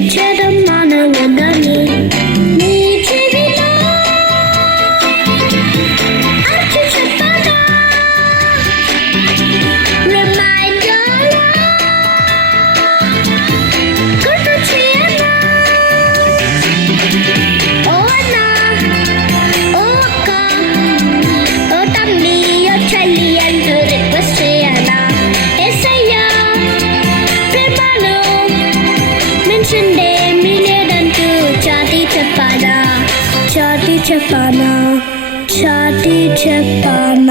teacher. Mention ఏమీ లేదంటూ చాటి చెప్పాలా చాటి చెప్పానా? చాటి చెప్పానా?